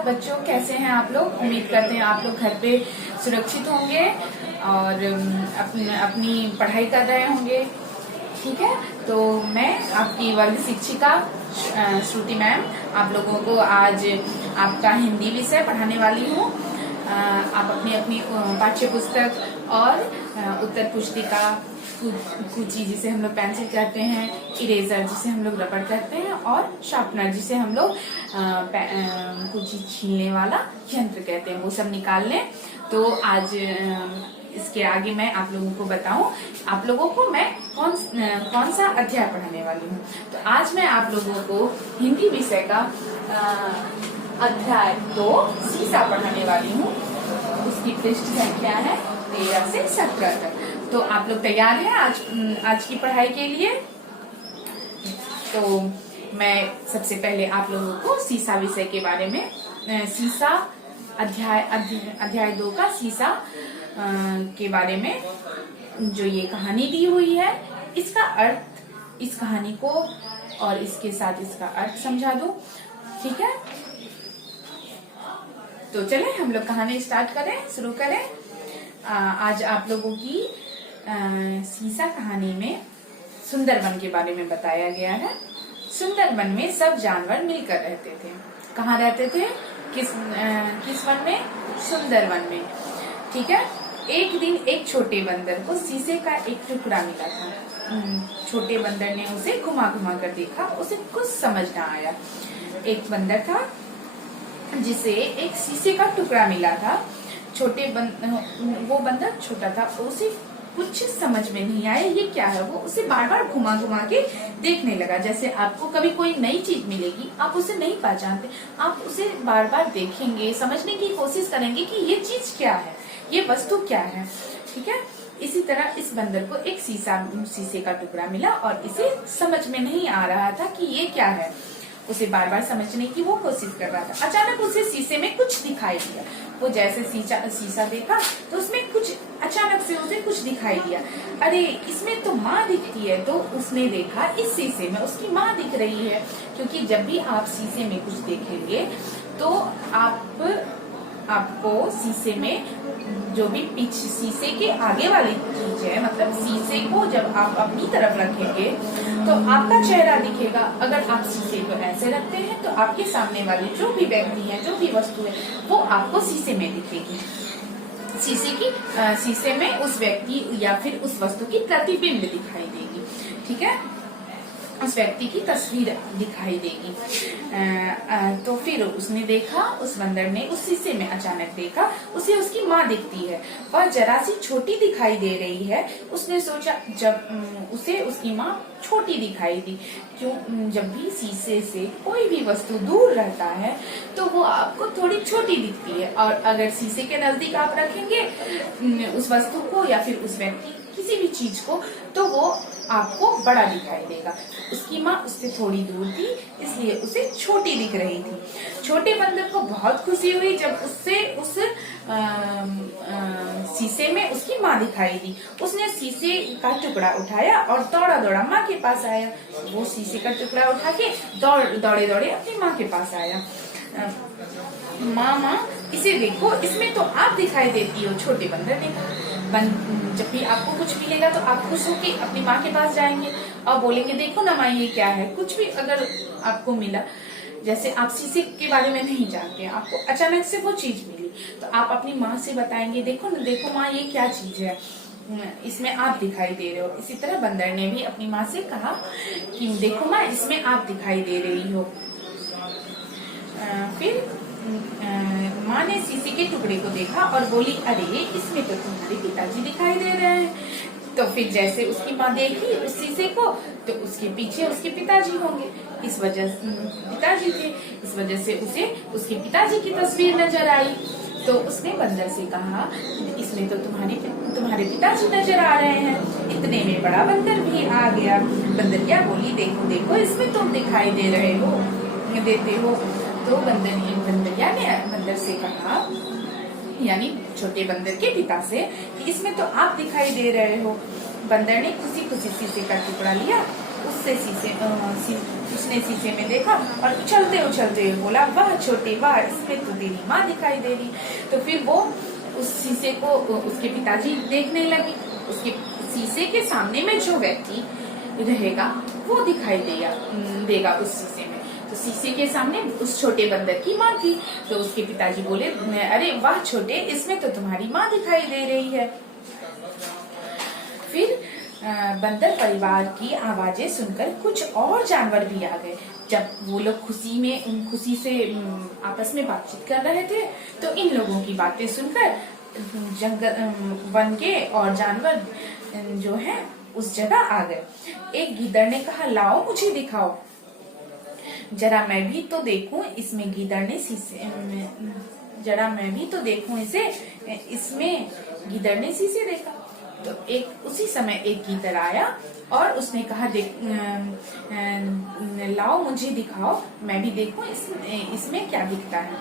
सुप्रभात बच्चों, कैसे हैं आप लोग। उम्मीद करते हैं आप लोग घर पे सुरक्षित होंगे और अपनी पढ़ाई कर रहे होंगे। ठीक है, तो मैं आपकी वर्ग शिक्षिका श्रुति मैम आप लोगों को आज आपका हिंदी विषय पढ़ाने वाली हूँ। आप अपनी अपनी पाठ्य पुस्तक और उत्तर पुस्तिका, कुची जिसे हम लोग पेंसिल कहते हैं, इरेजर जिसे हम लोग रबड़ कहते हैं और शार्पनर जिसे हम लोग कुची छीलने वाला यंत्र कहते हैं, वो सब निकाल लें। तो आज इसके आगे मैं आप लोगों को बताऊं, आप लोगों को मैं कौन सा अध्याय पढ़ाने वाली हूँ। तो आज मैं आप लोगों को हिंदी विषय का अध्याय 2 सीसा पढ़ाने वाली हूँ। उसकी पृष्ठ संख्या है 13 से 17 तक। तो आप लोग तैयार हैं आज की पढ़ाई के लिए। तो मैं सबसे पहले आप लोगों को सीसा विषय के बारे में, सीसा अध्याय 2 का सीसा के बारे में जो ये कहानी दी हुई है, इसका अर्थ, इस कहानी को और इसके साथ इसका अर्थ समझा दूं। ठीक है, तो चलें हम लोग कहानी स्टार्ट करें, शुरू करें। आज आप लोगों की सीसा कहानी में सुंदरवन के बारे में बताया गया है। सुंदरवन में सब जानवर मिलकर रहते थे। कहाँ रहते थे? किस वन में? सुंदरवन में। ठीक है, एक दिन एक छोटे बंदर को शीशे का एक टुकड़ा मिला था। छोटे बंदर ने उसे घुमा घुमा कर देखा, उसे कुछ समझ ना आया। एक बंदर था जिसे एक शीशे का टुकड़ा मिला था। वो बंदर छोटा था, उसे कुछ समझ में नहीं आया ये क्या है। वो उसे बार बार घुमा घुमा के देखने लगा। जैसे आपको कभी कोई नई चीज मिलेगी, आप उसे नहीं पहचानते, आप उसे बार बार देखेंगे, समझने की कोशिश करेंगे कि ये चीज क्या है, ये वस्तु क्या है। ठीक है, इसी तरह इस बंदर को एक शीशे का टुकड़ा मिला और इसे समझ में नहीं आ रहा था कि ये क्या है। उसे बार बार समझने की वो कोशिश कर रहा था। अचानक उसे शीशे में कुछ दिखाई दिया। वो जैसे शीशा देखा तो उसमें कुछ अचानक से उसे कुछ दिखाई दिया। अरे, इसमें तो माँ दिखती है। तो उसने देखा इस शीशे में उसकी माँ दिख रही है। क्योंकि जब भी आप शीशे में कुछ देखेंगे तो आपको शीशे में जो भी पीछे शीशे के आगे वाली चीज है, मतलब शीशे को जब आप अपनी तरफ रखेंगे तो आपका चेहरा दिखेगा। अगर आप शीशे को ऐसे रखते हैं तो आपके सामने वाले जो भी व्यक्ति है, जो भी वस्तु है, वो आपको शीशे में दिखेगी। शीशे में उस व्यक्ति या फिर उस वस्तु की प्रतिबिंब दिखाई देगी। ठीक है, उस व्यक्ति की तस्वीर दिखाई देगी। तो फिर उसने देखा, उस बंदर ने उस शीशे में अचानक देखा, उसे उसकी माँ दिखती है। वह जरा सी छोटी दिखाई दे रही है। उसने सोचा, जब उसे उसकी माँ छोटी दिखाई दी। क्यों? जब भी शीशे से कोई भी वस्तु दूर रहता है तो वो आपको थोड़ी छोटी दिखती है, और अगर शीशे के नजदीक आप रखेंगे उस वस्तु को या फिर उस व्यक्ति किसी भी चीज को, तो वो आपको बड़ा दिखाई देगा। उसकी माँ उससे थोड़ी दूर थी, इसलिए उसे छोटी दिख रही थी। छोटे बंदर को बहुत खुशी हुई जब उससे उस शीशे में उसकी माँ दिखाई दी। उसने शीशे का टुकड़ा उठाया और दौड़ा दौड़ा माँ के पास आया। वो शीशे का टुकड़ा उठा के दौड़े दौड़े अपनी माँ के पास आया। माँ, इसे देखो, इसमें तो आप दिखाई देती हो। छोटे बंदर ने कहा। जब भी आपको कुछ मिलेगा तो आप खुश होके अपनी माँ के पास जाएंगे और बोलेंगे, देखो ना माँ, ये क्या है। कुछ भी अगर आपको मिला, जैसे आप शीशे के बारे में नहीं जानते, आपको अचानक से वो चीज मिली, तो आप अपनी माँ से बताएंगे, देखो ना, देखो माँ, ये क्या चीज है, इसमें आप दिखाई दे रहे हो। इसी तरह बंदर ने भी अपनी माँ से कहा कि देखो माँ, इसमें आप दिखाई दे रही हो। फिर माँ ने शीशे के टुकड़े को देखा और बोली, अरे, इसमें तो तुम्हारे पिताजी दिखाई दे रहे हैं। तो फिर जैसे उसकी माँ देखी उस शीशे को, तो उसके पीछे उसके पिताजी होंगे। इस वजह से पिताजी थे, इस वजह से उसे उसके पिताजी की तस्वीर नजर आई। तो उसने बंदर से कहा, इसमें तो तुम्हारे पिताजी नजर आ रहे हैं। इतने में बड़ा बंदर भी आ गया। बंदरिया बोली, देखो देखो, इसमें तुम दिखाई दे रहे हो, देते हो। तो बंदरिया ने बंदर से कहा, यानी छोटे बंदर के पिता से, कि इसमें तो आप दिखाई दे रहे हो। बंदर ने खुशी खुशी शीशे का टुकड़ा लिया, उस उसने शीशे में देखा और उछलते उछलते बोला, वाह छोटे वाह, इसमें तो तेरी माँ दिखाई दे रही। तो फिर वो उस शीशे को उसके पिताजी देखने लगे। उसके शीशे के सामने में जो व्यक्ति रहेगा वो दिखाई देगा उस शीशे में। तो शीशे के सामने उस छोटे बंदर की माँ थी। तो उसके पिताजी बोले, अरे वाह छोटे, इसमें तो तुम्हारी माँ दिखाई दे रही है। फिर बंदर परिवार की आवाजें सुनकर कुछ और जानवर भी आ गए। जब वो लोग खुशी से आपस में बातचीत कर रहे थे, तो इन लोगों की बातें सुनकर वन के और जानवर जो है उस जगह आ गए। एक गीदड़ ने कहा, लाओ मुझे दिखाओ, जरा मैं भी तो देखूं। इसमें गीदड़ ने जरा मैं भी तो देखूं इसे। इसमें गीदड़ ने शीशे देखा। तो उसी समय एक गीदड़ आया और उसने कहा, लाओ मुझे दिखाओ, मैं भी देखूं इसमें क्या दिखता है।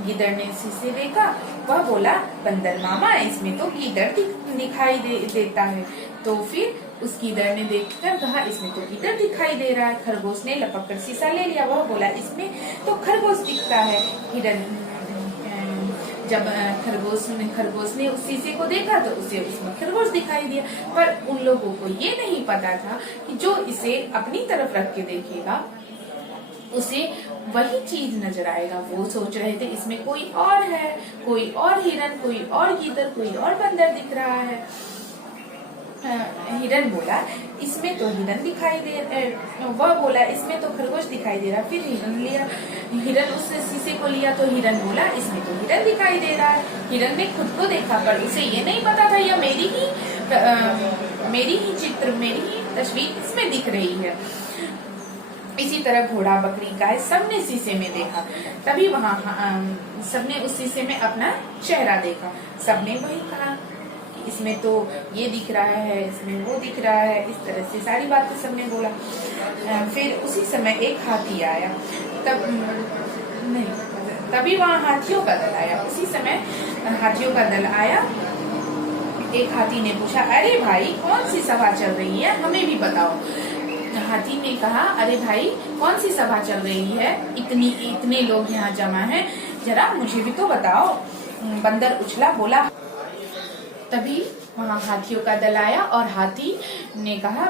गीदड़ ने शीशे देखा। वह बोला, बंदर मामा, इसमें तो गीदड़ दिखाई देता है। तो फिर उस गीदड़ ने देखकर कहा, इसमें तो गीदड़ दिखाई दे रहा है। खरगोश ने लपक कर शीशा ले लिया। वह बोला, इसमें तो खरगोश दिखता है। जब खरगोश ने उस शीशे को देखा तो उसे उसमें खरगोश दिखाई दिया। पर उन लोगों को ये नहीं पता था कि जो इसे अपनी तरफ रख के देखेगा उसे वही चीज नजर आएगा। वो सोच रहे थे इसमें कोई और है, कोई और हिरन, कोई और गीदड़, कोई और बंदर दिख रहा है। हिरन बोला, इसमें तो हिरन दिखाई दे, वह बोला इसमें तो खरगोश दिखाई दे रहा। फिर हिरन उसने शीशे को लिया तो हिरन बोला, इसमें तो हिरन दिखाई दे रहा है। हिरन ने खुद को देखा, पर उसे ये नहीं पता था यह मेरी ही चित्र, मेरी ही तस्वीर इसमें दिख रही है। इसी तरह घोड़ा, बकरी, गाय सबने शीशे में देखा। तभी वहाँ सबने उस शीशे में अपना चेहरा देखा। सबने वही कहा, इसमें तो ये दिख रहा है, इसमें वो दिख रहा है। इस तरह से सारी बातें सबने बोला। फिर उसी समय एक हाथी आया। तभी वहाँ हाथियों का दल आया। उसी समय हाथियों का दल आया। एक हाथी ने पूछा, अरे भाई, कौन सी सभा चल रही है, हमें भी बताओ। हाथी ने कहा, अरे भाई, कौन सी सभा चल रही है, इतने लोग यहाँ जमा हैं, जरा मुझे भी तो बताओ। बंदर उछला, बोला। तभी वहाँ हाथियों का दल आया और हाथी ने कहा,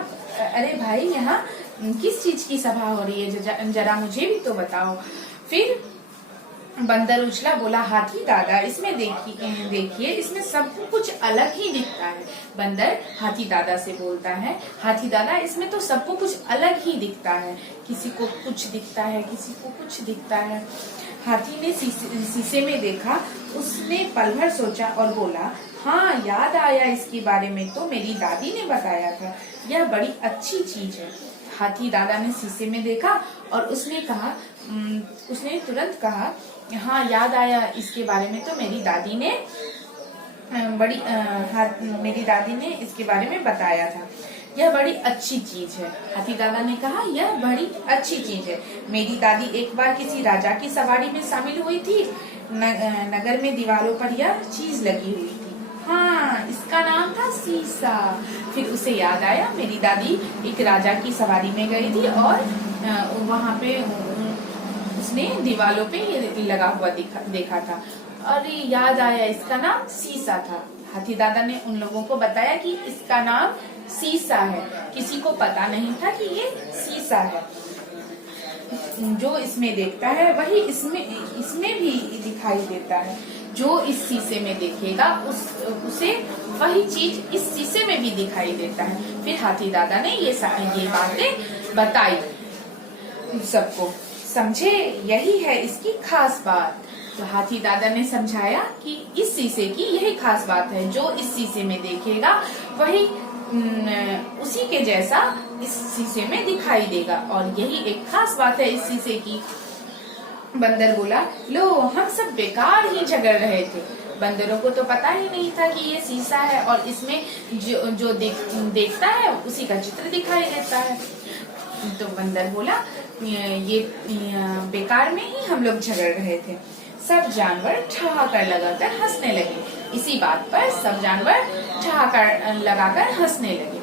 अरे भाई, यहाँ किस चीज की सभा हो रही है, जरा मुझे भी तो बताओ। फिर बंदर उछला, बोला, हाथी दादा, इसमें देखिए, इसमें सब कुछ अलग ही दिखता है। बंदर हाथी दादा से बोलता है, हाथी दादा, इसमें तो सबको कुछ अलग ही दिखता है, किसी को कुछ दिखता है, किसी को कुछ दिखता है। हाथी ने शीशे में देखा। उसने पल भर सोचा और बोला, हाँ, याद आया, इसके बारे में तो मेरी दादी ने बताया था, यह बड़ी अच्छी चीज है। हाथी दादा ने शीशे में देखा और उसने तुरंत कहा, हाँ, याद आया, इसके बारे में तो मेरी दादी ने इसके बारे में बताया था, यह बड़ी अच्छी चीज है। हाथी दादा ने कहा, यह बड़ी अच्छी चीज है। मेरी दादी एक बार किसी राजा की सवारी में शामिल हुई थी। नगर में दीवारों पर यह चीज लगी हुई थी। हाँ, इसका नाम था शीशा। फिर उसे याद आया, मेरी दादी एक राजा की सवारी में गई थी और वहाँ पे उसने दीवालों पे ये लगा हुआ देखा था और याद आया, इसका नाम शीशा था। हाथी दादा ने उन लोगों को बताया कि इसका नाम शीशा है। किसी को पता नहीं था कि ये शीशा है। जो इसमें देखता है वही इसमें भी दिखाई देता है। जो इस शीशे में देखेगा उसे वही चीज इस शीशे में भी दिखाई देता है। फिर हाथी दादा ने ये बातें बताई सबको। समझे, यही है इसकी खास बात। तो हाथी दादा ने समझाया कि इस शीशे की यही खास बात है, जो इस शीशे में देखेगा वही उसी के जैसा इस शीशे में दिखाई देगा और यही एक खास बात है इस शीशे की। बंदर बोला, लो, हम सब बेकार ही झगड़ रहे थे। बंदरों को तो पता ही नहीं था कि ये शीशा है और इसमें जो देखता है उसी का चित्र दिखाई देता है। तो बंदर बोला, ये बेकार में ही हम लोग झगड़ रहे थे। सब जानवर ठहाकर लगाकर हंसने लगे। इसी बात पर सब जानवर ठहाकर लगाकर हंसने लगे।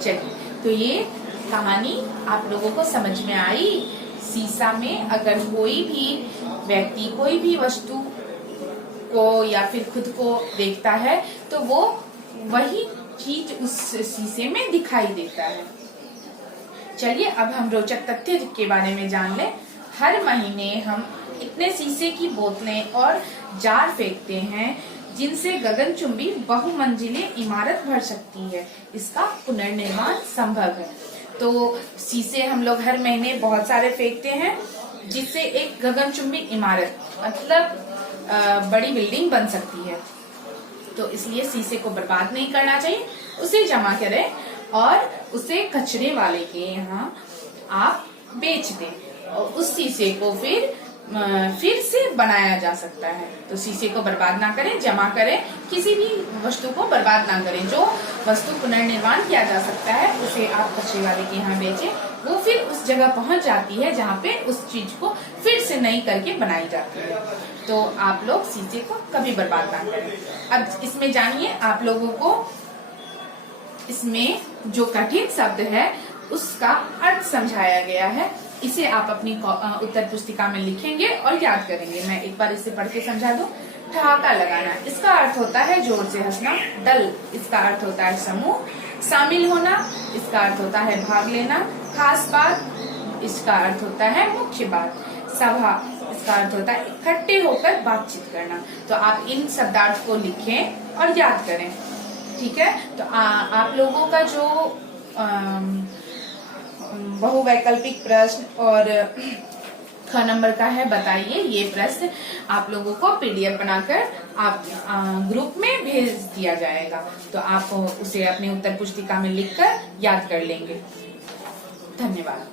चलिए, तो ये कहानी आप लोगों को समझ में आई? शीशा में अगर कोई भी व्यक्ति कोई भी वस्तु को या फिर खुद को देखता है तो वो वही चीज उस शीशे में दिखाई देता है। चलिए अब हम रोचक तथ्य के बारे में जान लें। हर महीने हम इतने शीशे की बोतलें और जार फेंकते हैं जिनसे गगनचुंबी बहुमंजिले इमारत भर सकती है। इसका पुनर्निर्माण संभव है। तो शीशे हम लोग हर महीने बहुत सारे फेंकते हैं जिससे एक गगनचुंबी इमारत मतलब बड़ी बिल्डिंग बन सकती है। तो इसलिए शीशे को बर्बाद नहीं करना चाहिए, उसे जमा करें और उसे कचरे वाले के यहाँ आप बेच दें और उस शीशे को फिर से बनाया जा सकता है। तो शीशे को बर्बाद ना करें, जमा करें, किसी भी वस्तु को बर्बाद ना करें। जो वस्तु पुनर्निर्माण किया जा सकता है उसे आप कचरे वाले के यहाँ बेचें, वो फिर उस जगह पहुंच जाती है जहाँ पे उस चीज को फिर से नई करके बनाई जाती है। तो आप लोग शीशे को कभी बर्बाद ना करें। अब इसमें जानिए, आप लोगों को इसमें जो कठिन शब्द है उसका अर्थ समझाया गया है। इसे आप अपनी उत्तर पुस्तिका में लिखेंगे और याद करेंगे। मैं एक बार इसे पढ़ के समझा दूं। ठहाका लगाना, इसका अर्थ होता है जोर से हंसना। दल, इसका अर्थ होता है समूह। शामिल होना, इसका अर्थ होता है भाग लेना। खास बात, इसका अर्थ होता है मुख्य बात। सभा, इसका अर्थ होता है इकट्ठे होकर बातचीत करना। तो आप इन शब्दार्थ को लिखें और याद करें, ठीक है। तो आप लोगों का जो बहुवैकल्पिक प्रश्न और ख नंबर का है, बताइए। ये प्रश्न आप लोगों को PDF बनाकर आप ग्रुप में भेज दिया जाएगा। तो आप उसे अपनी उत्तर पुस्तिका में लिखकर याद कर लेंगे। धन्यवाद।